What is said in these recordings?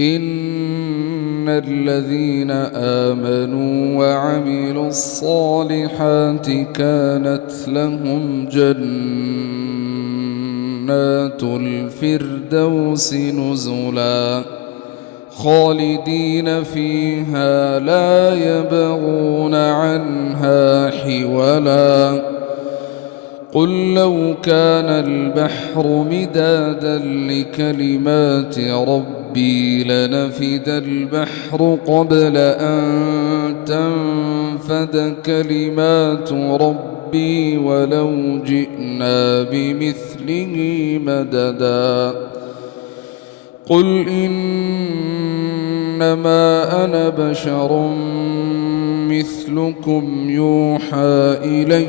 إن الذين آمنوا وعملوا الصالحات كانت لهم جنات الفردوس نزلا خالدين فيها لا يبغون عنها حولا قل لو كان البحر مدادا لكلمات ربي لنفد البحر قبل أن تنفد كلمات ربي ولو جئنا بمثله مددا قل إنما أنا بشر مثلكم يوحى إلي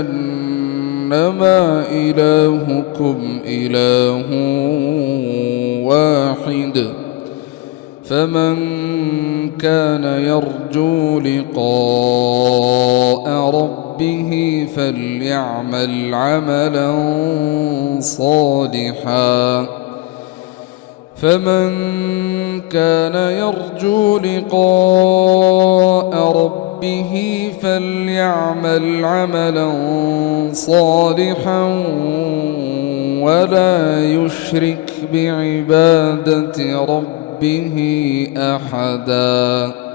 أنما إلهكم إله واحد فمن كان يرجو لقاء ربه فليعمل عملا صالحا ولا يشرك بعبادة ربه أحدا.